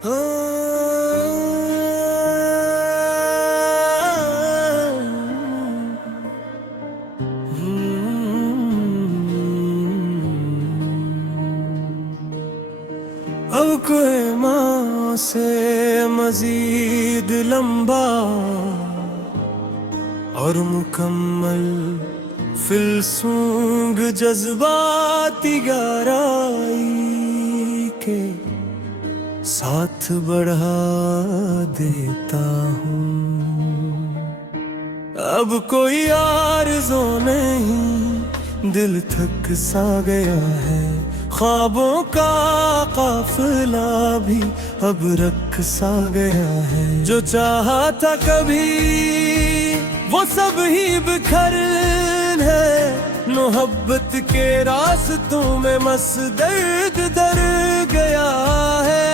अब कोई माँ से मजीद लंबा और मुकम्मल फिलसूंग जज्बाती गहराई के साथ बढ़ा देता हूँ। अब कोई आरज़ू नहीं, दिल थक सा गया है, ख्वाबों का काफिला भी अब रख सा गया है। जो चाहा था कभी वो सब ही बिखर है, मोहब्बत के रास्तों में मस दर्द दर गया है।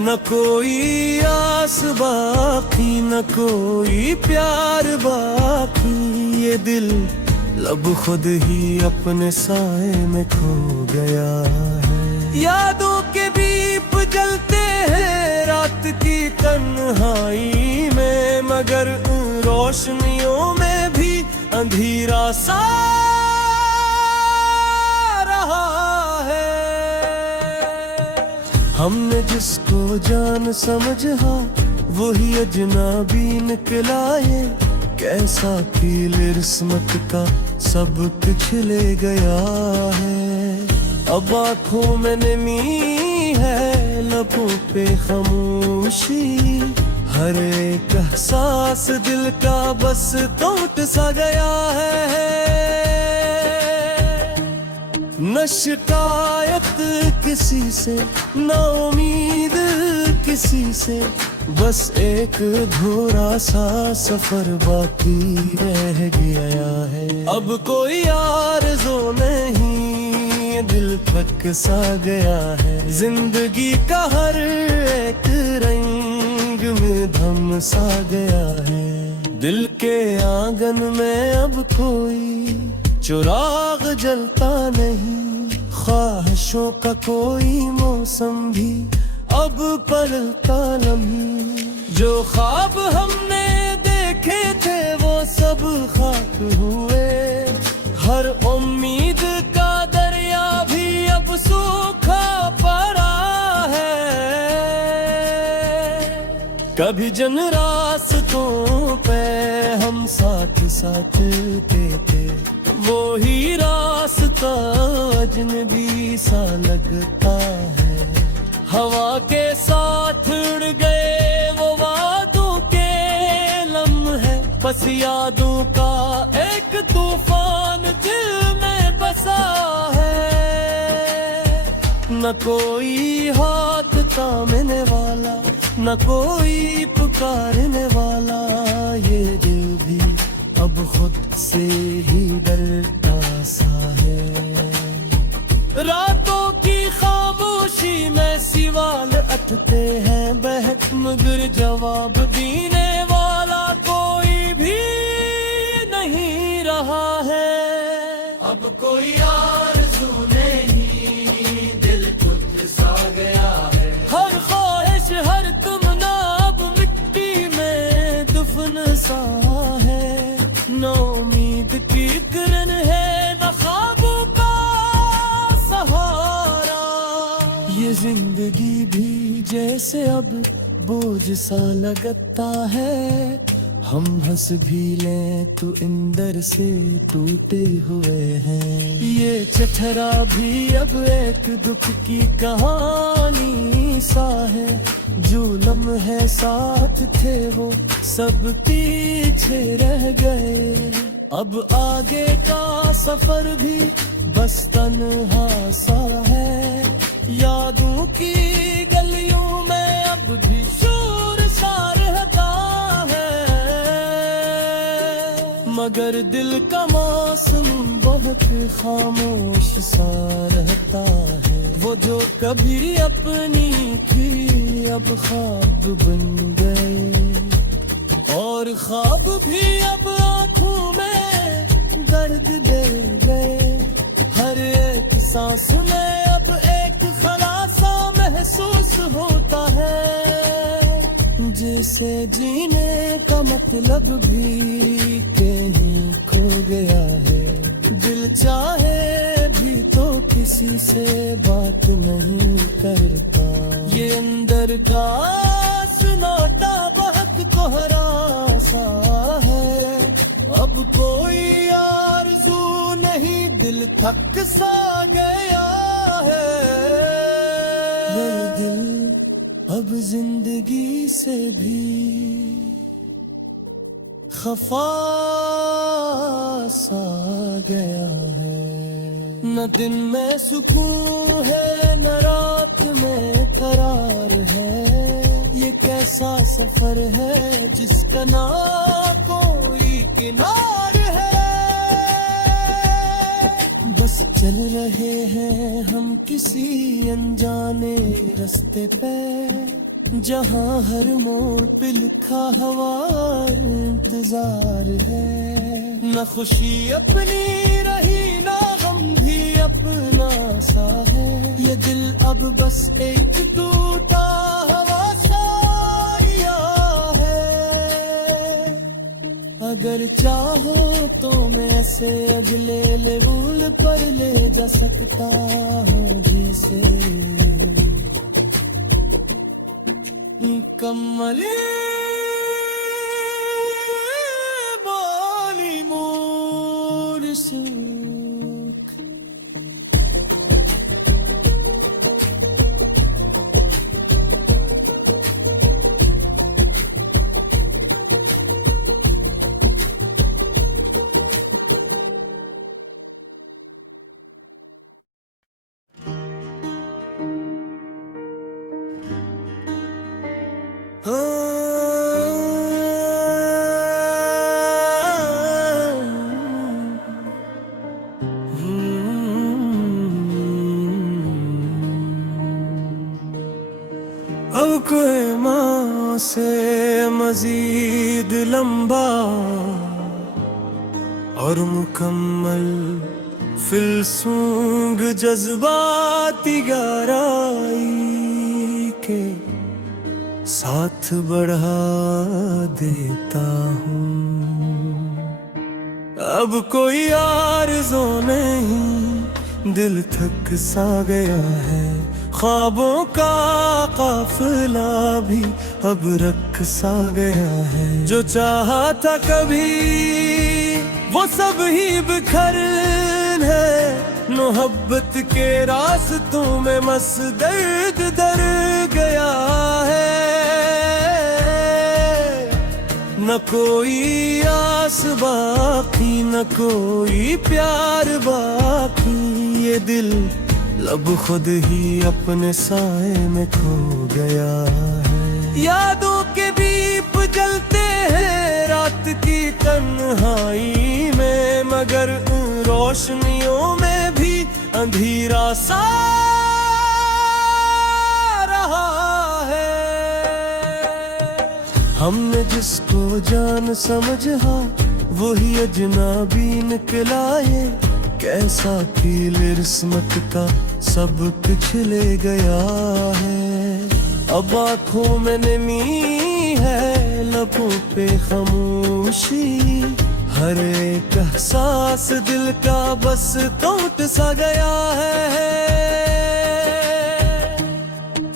न कोई आस बाकी, न कोई प्यार बाकी, ये दिल लब खुद ही अपने साए में खो गया है। यादों के दीप जलते हैं रात की तन्हाई में, मगर उन रोशनियों में भी अंधेरा सा रहा है। हमने जिसको जान समझा वही अजनबी निकला है, कैसा कील किस्मत का सब कुछ ले गया है। अब आँखों में नमी है, लबों पे खामोशी, हर एक एहसास दिल का बस टूट सा गया है। न शिकायत किसी से, न उम्मीद किसी से, बस एक अधूरा सा सफर बाकी रह गया है। अब कोई आरज़ू नहीं, दिल थक सा गया है, जिंदगी का हर एक रंग में धम सा गया है। दिल के आंगन में अब कोई चिराग जलता नहीं, ख्वाहिशों का कोई मौसम भी अब पलता नहीं। जो ख्वाब हमने देखे थे वो सब खाक हुए, हर उम्मीद का दरिया भी अब सूखा पड़ा है। कभी जिन रास्तों पे हम साथ साथ थे, वो ही रास्ता अजनबी सा लगता है। हवा के साथ उड़ गए वो वादों के लम्हे, बस यादों का एक तूफान दिल में बसा है। न कोई हाथ थामने वाला, न कोई पुकारने वाला, ये दिल भी अब खुद से ही डरता सा है। रातों की खामोशी में सवाल उठते हैं बहक, मगर जवाब देने वाला कोई भी नहीं रहा है। अब कोई आरज़ू नहीं, दिल खुद सा गया है, हर ख्वाहिश हर तमन्ना अब मिट्टी में दफन सा है। न उम्मीद की किरण है, न ख्वाबों का सहारा, ये जिंदगी भी जैसे अब बोझ सा लगता है। हम हंस भी लें तो अंदर से टूटे हुए हैं, ये चचरा भी अब एक दुख की कहानी सा है। जो लम्हे साथ थे वो सब पीछे रह गए, अब आगे का सफर भी बस तन्हा सा है। यादों की गलियों में अब भी शोर सा रहता है, मगर दिल का मौसम बहुत खामोश सा रहता है। वो जो कभी अपनी थी अब ख्वाब बन गए, और ख्वाब भी अब आँखों में दर्द दे गए। हर एक सांस में अब एक खलास होता है, जिसे जीने का मतलब भी कहीं खो गया है। दिल चाहे भी तो किसी से बात नहीं करता, ये अंदर का सुनाटा बहुत कोहरा सा है। अब कोई आरज़ू नहीं, दिल थक सा गया है। मेरे दिल अब जिंदगी से भी खफा सा गया है। न दिन में सुकून है, न रात में करार है। ये कैसा सफर है जिसका ना कोई किनार है। बस चल रहे हैं हम किसी अनजाने रास्ते पे, जहाँ हर मोड़ पे लिखा हवा इंतजार है। न खुशी अपनी रही, ना गम भी अपना सा है। ये दिल अब बस एक टूटा हवा सा है। अगर चाहो तो मैं ऐसे अगले लेवल पर ले जा सकता हूँ जिसे कमले बाली मोर सुख। अब कोई माँ से मजीद लंबा और मुकम्मल फिलसूंग जज्बाती गहराई के साथ बढ़ा देता हूँ। अब कोई आरज़ू नहीं, दिल थक सा गया है। ख्वाबों का काफिला भी अब रख सा गया है। जो चाहा था कभी वो सब ही बिखर है। मोहब्बत के रास्तों में मस दर्द दर गया है। न कोई आस बाकी, न कोई प्यार बाकी। ये दिल लब खुद ही अपने साए में खो गया है। यादों के दीप जलते हैं रात की तन्हाई में, मगर उन रोशनियों में भी अंधेरा सा रहा है। हमने जिसको जान समझा वही अजनबी निकला। ये कैसा कील किस्मत का सब कुछ ले गया है। अब आँखों में नमी है, लबों पे खामोशी। हर एक एहसास दिल का बस टूट सा गया है।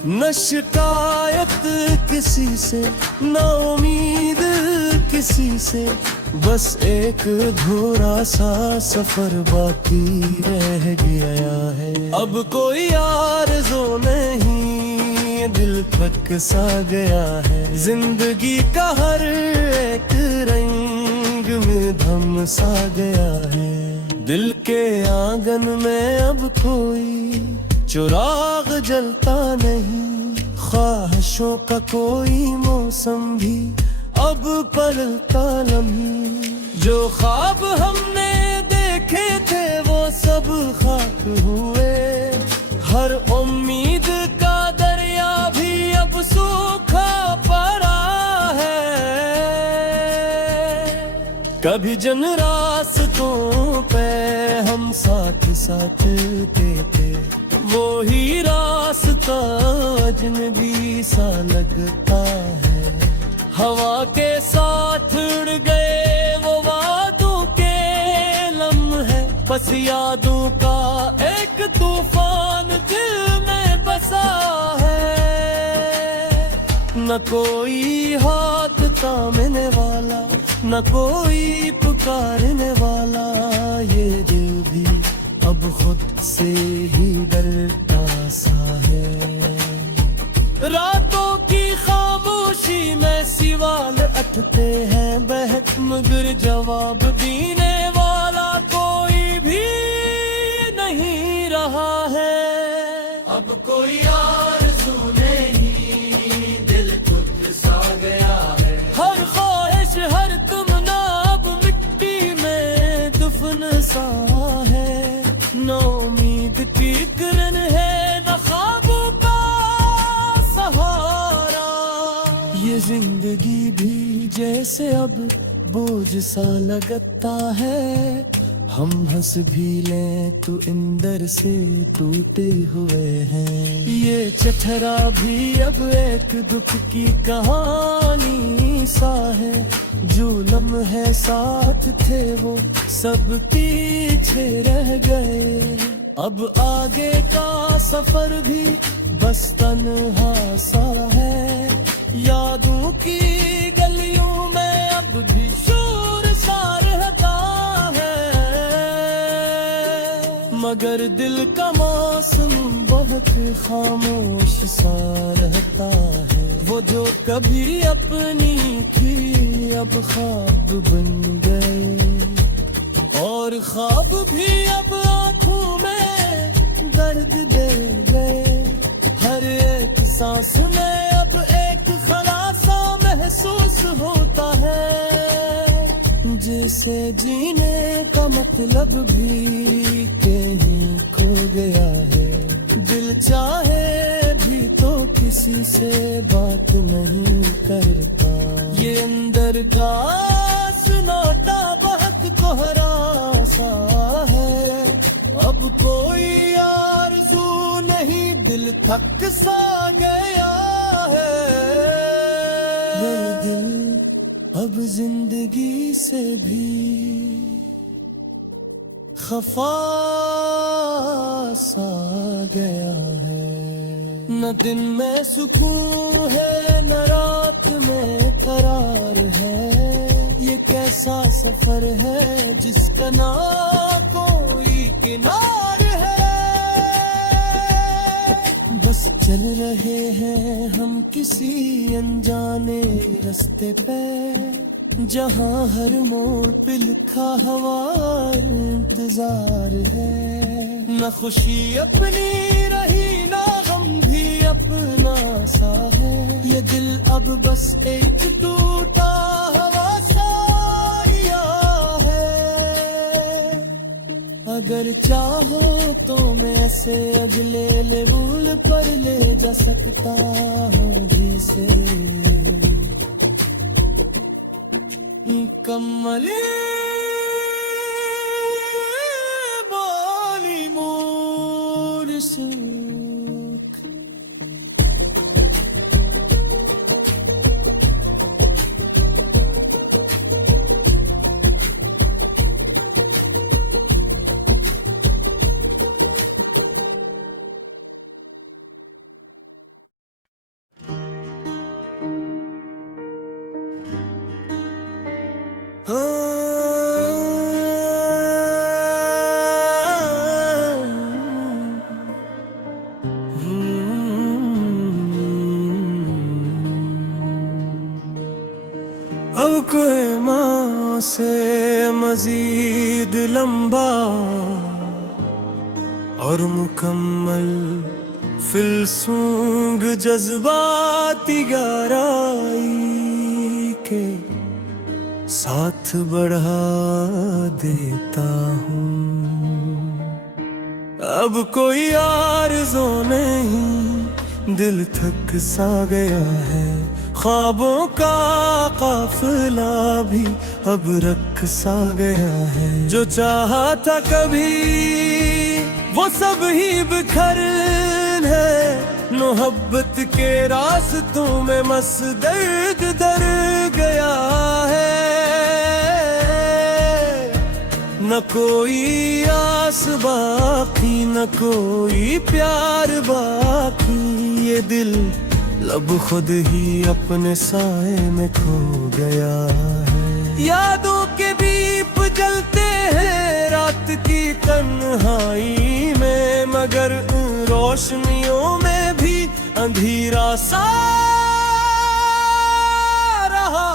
न शिकायत किसी से, न उम्मीद किसी से, बस एक अधूरा सा सफर बाकी रह गया है। अब कोई आरज़ू नहीं, दिल थक सा गया है। जिंदगी का हर एक रंग में धम सा गया है। दिल के आंगन में अब कोई चिराग जलता नहीं। ख्वाहिशों का कोई मौसम भी अब पलता नहीं। जो ख्वाब हमने देखे थे वो सब खाक हुए। हर उम्मीद का दरिया भी अब सूखा पड़ा है। कभी जिन रास्तों पे हम साथ साथ थे, वो ही रास्ता अजनबी सा लगता है। हवा के साथ उड़ गए वो वादों के लम्हे, बस यादों का एक तूफान दिल में बसा है। न कोई हाथ थामने वाला, न कोई पुकारने वाला, ये दिल भी अब खुद से ही डरता सा है। रातों की खामोशी में सवाल उठते हैं बहक, मगर जवाब देने वाला कोई भी नहीं रहा है। अब कोई आरज़ू नहीं, दिल खुद सा गया है। हर ख्वाहिश हर तमन्ना अब मिट्टी में दफन सा है। न उम्मीद की किरण है, न ख्वाबों का सहारा। ये जिंदगी भी जैसे अब बोझ सा लगता है। हम हंस भी लें तो अंदर से टूटे हुए हैं। ये चचरा भी अब एक दुख की कहानी सा है। जो लम्हे साथ थे वो सब पीछे रह गए। अब आगे का सफर भी बस तन्हा सा है। यादों की गलियों में अब भी शोर सा रहता है। मगर दिल का मौसम बहुत खामोश सा रहता है। वो जो कभी अपनी थी अब ख्वाब बन गए, और ख्वाब भी अब आँखों में दर्द दे गए। हर एक सांस में अब एक खलासा महसूस होता है। जैसे जीने का मतलब भी कहीं खो गया है। दिल चाहे भी तो किसी से बात नहीं करता। ये अंदर का सुनाटा बहुत कोहरा सा है। अब कोई आरज़ू नहीं, दिल थक सा गया है। मेरे दिल अब जिंदगी से भी खफा सा गया है। न दिन में सुकून है, न रात में करार है। ये कैसा सफर है जिसका ना कोई किनार है। बस चल रहे हैं हम किसी अनजाने रास्ते पे, जहाँ हर मोड़ पे लिखा हवा इंतजार है। न खुशी अपनी रही, ना गम भी अपना सा है। ये दिल अब बस एक टूटा हवा सा है। अगर चाहो तो मैं ऐसे अगले लेवल पर ले जा सकता हूँ भी से। कमले बाली मोर सुख, अब कोई माँ से मजीद लंबा और मुकम्मल फिलसूंग जज्बाती गहराई के साथ बढ़ा देता हूँ। अब कोई आरज़ू नहीं, दिल थक सा गया है। ख्वाबों का काफिला भी अब रख सा गया है। जो चाहा था कभी वो सब ही बिखर है मोहब्बत के रास्तों में मस दर्द दर गया है। न कोई आस बाकी न कोई प्यार बाकी, ये दिल लब खुद ही अपने साए में खो गया है। यादों के दीप जलते हैं रात की तन्हाई में, मगर उन रोशनियों में भी अंधेरा सा रहा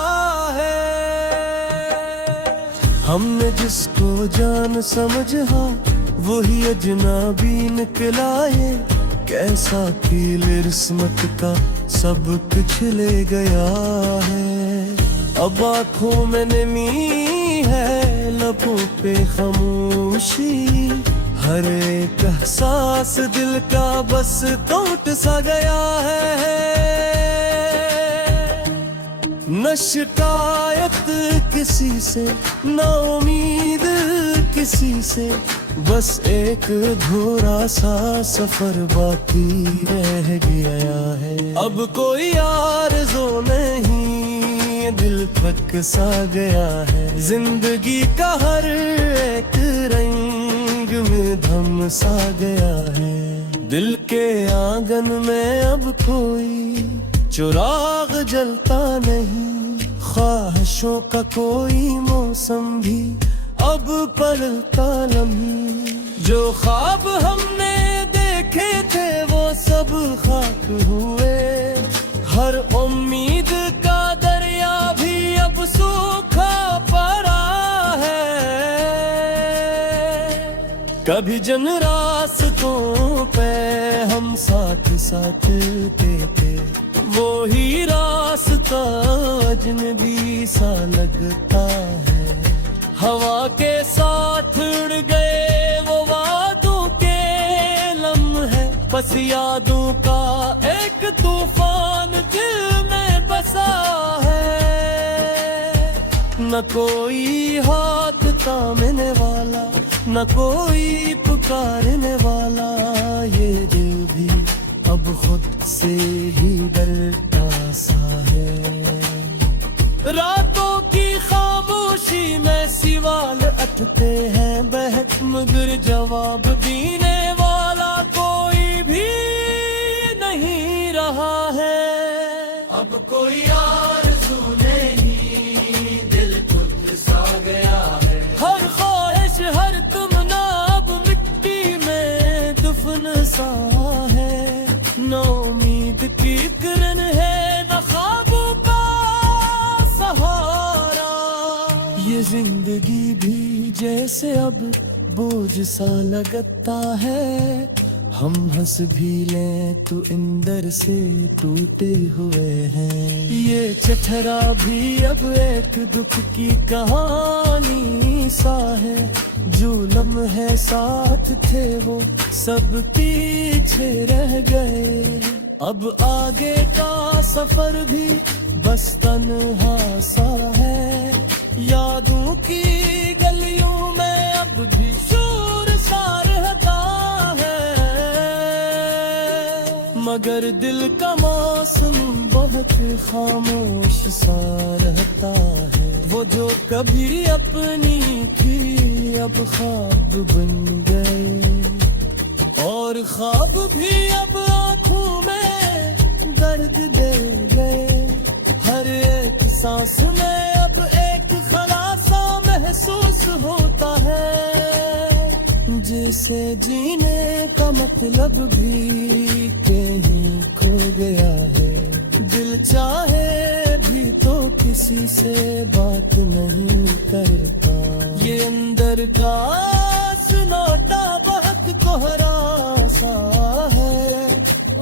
है। हमने जिसको जान समझा वही अजनबी निकला ये, कैसा कील किस्मत का सब कुछ ले गया है। अब आँखों में नमी है लबों पे खामोशी, हर एक एहसास दिल का बस टूट सा गया है। न शिकायत किसी से न उम्मीद किसी से, बस एक अधूरा सा सफर बाकी रह गया है। अब कोई आरज़ू नहीं दिल थक सा गया है, जिंदगी का हर एक रंग में धम सा गया है। दिल के आंगन में अब कोई चिराग जलता नहीं, ख्वाहिशों का कोई मौसम भी अब पलता नहीं। जो ख्वाब हमने देखे थे वो सब खाक हुए, हर उम्मीद का दरिया भी अब सूखा पड़ा है। कभी जिन रास्तों पे हम साथ साथ थे, वो ही रास्ता अजनबी सा लगता है। हवा के साथ उड़ गए वो वादों के लम्हे, बस यादों का एक तूफान दिल में बसा है। न कोई हाथ थामने वाला न कोई पुकारने वाला, ये दिल भी अब खुद से ही डरता सा है। रातों की खामोशी में सवाल उठते हैं बहक, मगर जवाब देने वाला कोई भी नहीं रहा है। अब कोई आरज़ू नहीं दिल खुद सा गया है, हर ख्वाहिश हर तमन्ना अब मिट्टी में दफन सा है। न उम्मीद की किरण है न ख्वाबों का सहारा, ये जिंदगी भी जैसे अब बोझ सा लगता है। हम हंस भी लें तो इंदर से टूटे हुए हैं, ये चचरा भी अब एक दुख की कहानी सा है। जो लम्हे साथ थे वो सब पीछे रह गए, अब आगे का सफर भी बस तन्हा सा है। यादों की गलियों में अब भी शोर सा रहता है, मगर दिल का मौसम बहुत खामोश सा रहता है। वो जो कभी अपनी थी अब ख्वाब बन गए, और ख्वाब भी अब आँखों में दर्द दे गए। हर एक सांस में अब एक खलासा महसूस होता है, जैसे जीने का मतलब भी कहीं खो गया है। दिल चाहे भी तो किसी से बात नहीं करता, ये अंदर का सुनाटा बहुत कोहरा सा है।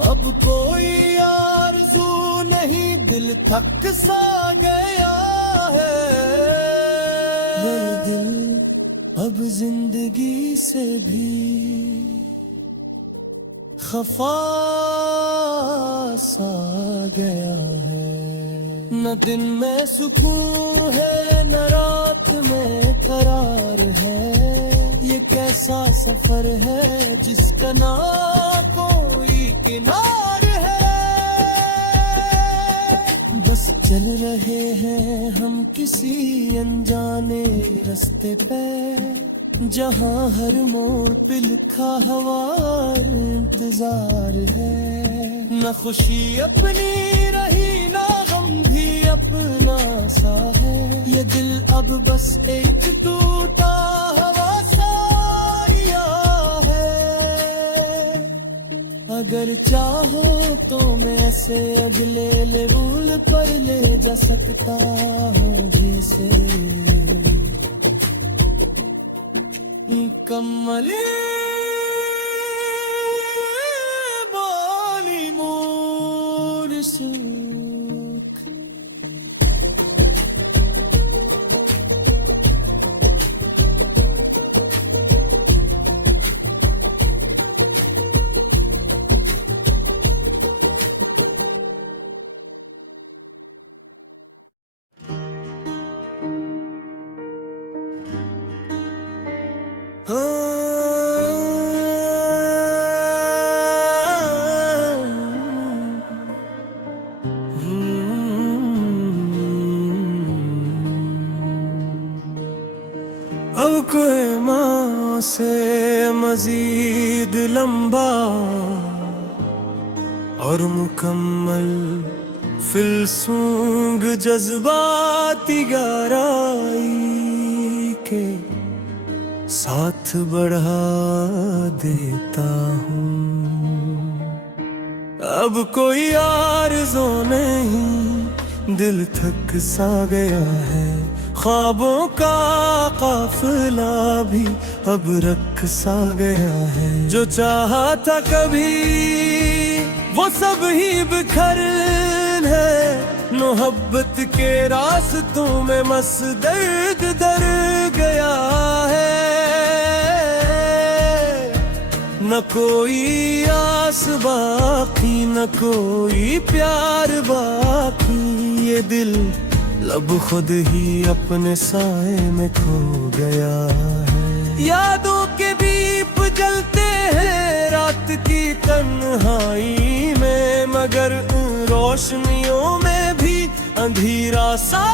अब कोई आरज़ू नहीं दिल थक सा गया है। मेरे दिल अब जिंदगी से भी खफा सा गया है। न दिन में सुकून है न रात में करार है, ये ये कैसा सफर है जिसका ना कोई किनार है। बस चल रहे हैं हम किसी अनजाने रास्ते पे, जहाँ हर मोड़ पे लिखा हवा इंतजार है। न खुशी अपनी रही ना गम भी अपना सा है, ये दिल अब बस एक टूटा हवा सा है। अगर चाहो तो मैं ऐसे अगले लेवल पर ले जा सकता हूँ जिसे कमले बोली मोर सुख। अब कोई माँ से मजीद लंबा और मुकम्मल फिलसूंग जज्बाती गहराई के साथ बढ़ा देता हूँ। अब कोई आरज़ू नहीं, दिल थक सा गया है, ख्वाबों का काफिला भी अब रख सा गया है। जो चाहा था कभी वो सब ही बिखर है, मोहब्बत के रास्तों में मस दर्द दर गया है। न कोई आस बाकी न कोई प्यार बाकी, ये दिल लब खुद ही अपने साए में खो गया है। यादों के दीप जलते हैं रात की तन्हाई में, मगर उन रोशनियों में भी अंधेरा सा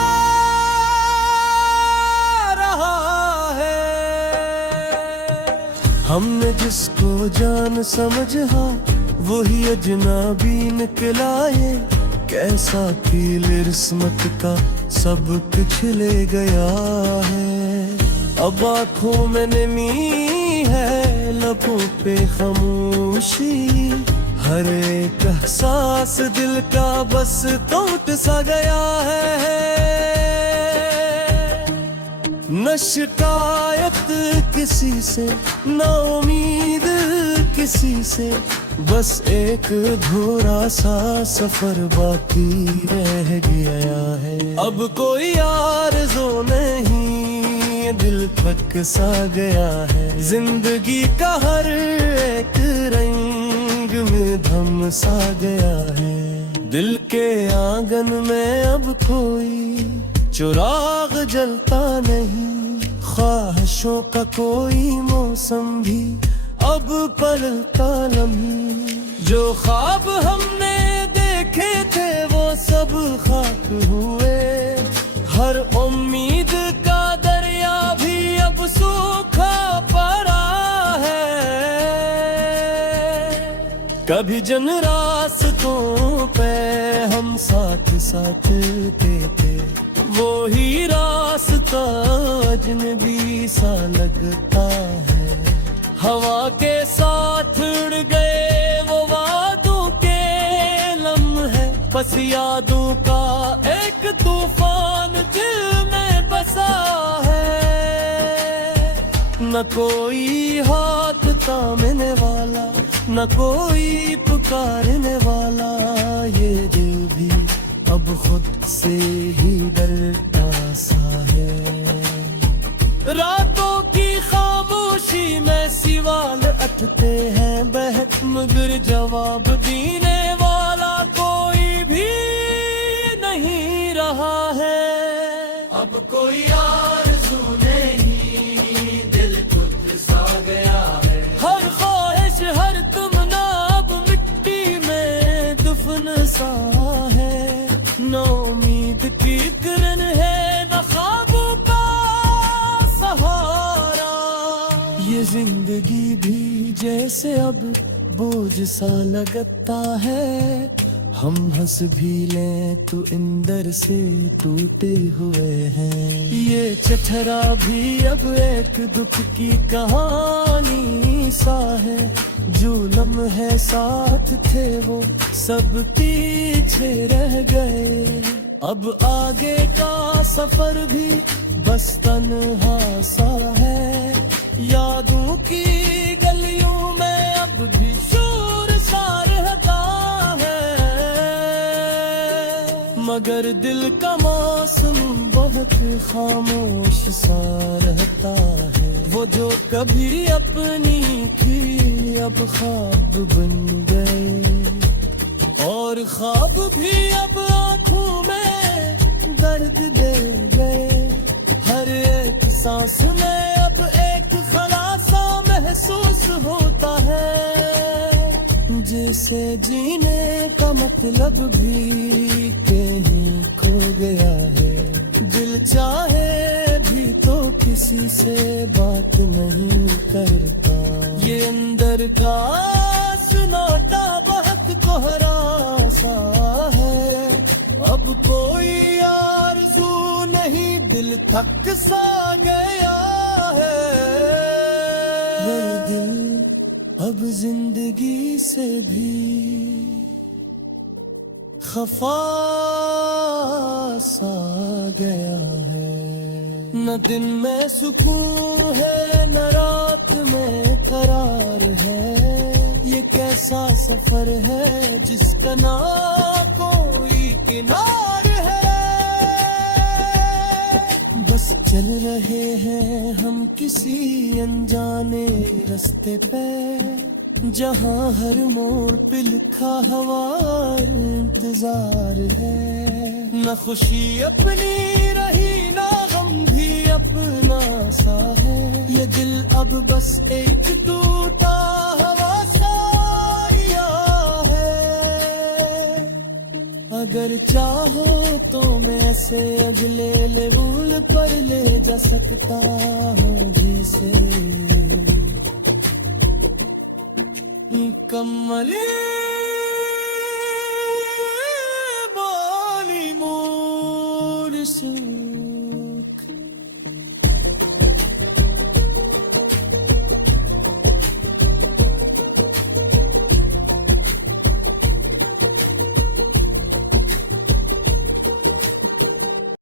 रहा है। हमने जिसको जान समझा वही अजनबी निकला ये, कैसा फील किस्मत का सब कुछ ले गया है। अब आँखों में नमी है, लबों पे खामोशी, हर एक एहसास दिल का बस टूट सा गया है। न शिकायत किसी से न उम्मीद किसी से, बस एक अधूरा सा सफर बाकी रह गया है। अब कोई आरज़ू नहीं, दिल थक सा गया है। जिंदगी का हर एक रंग में धम सा गया है। दिल के आंगन में अब कोई चिराग जलता नहीं, ख्वाहिशों का कोई मौसम भी अब पलता नहीं। जो ख्वाब हमने देखे थे वो सब खाक हुए, हर उम्मीद का दरिया भी अब सूखा पड़ा है। कभी जिन रास्तों पे हम साथ साथ थे, वो ही रास्ता अजनबी सा लगता है। हवा के साथ उड़ गए वो वादों के लम्हे, बस यादों का एक तूफान दिल में बसा है। न कोई हाथ थामने वाला न कोई पुकारने वाला, ये दिल भी अब खुद से ही डरता सा है। रातों की खामोशी में सवाल उठते हैं बहक, मगर जवाब देने वाला कोई भी नहीं रहा है। अब कोई आरज़ू नहीं, दिल खुद सा ये जिंदगी भी जैसे अब बोझ सा लगता है, हम हंस भी लें तो इंदर से टूटे हुए हैं। ये चचरा भी अब एक दुख की कहानी सा है, जो लम्हे साथ थे वो सब पीछे रह गए। अब आगे का सफर भी बस तन्हा सा है, यादों की गलियों में अब भी शोर सा रहता है, मगर दिल का मौसम बहुत खामोश सा रहता है। वो जो कभी अपनी थी अब ख्वाब बन गए, और ख्वाब भी अब आँखों में दर्द दे गए। हर एक सांस में अब एक खलासा महसूस होता है, जैसे जीने का मतलब भी कहीं खो गया है। दिल चाहे भी तो किसी से बात नहीं करता, ये अंदर का सुनाटा बहुत कोहरा सा है। अब कोई आरज़ू नहीं, दिल थक सा गया है। मेरे दिल अब जिंदगी से भी खफा सा गया है। न दिन में सुकून है न रात में करार है, ये कैसा सफर है जिसका ना कोई किनार है। बस चल रहे हैं हम किसी अनजाने रास्ते पे, जहाँ हर मोड़ पे लिखा हवा इंतजार है। न खुशी अपनी रही ना गम भी अपना सा है, ये दिल अब बस एक टूटा हवा सा है। अगर चाहो तो मैं से अगले लेवल पर ले जा सकता हूँ भी से कमले।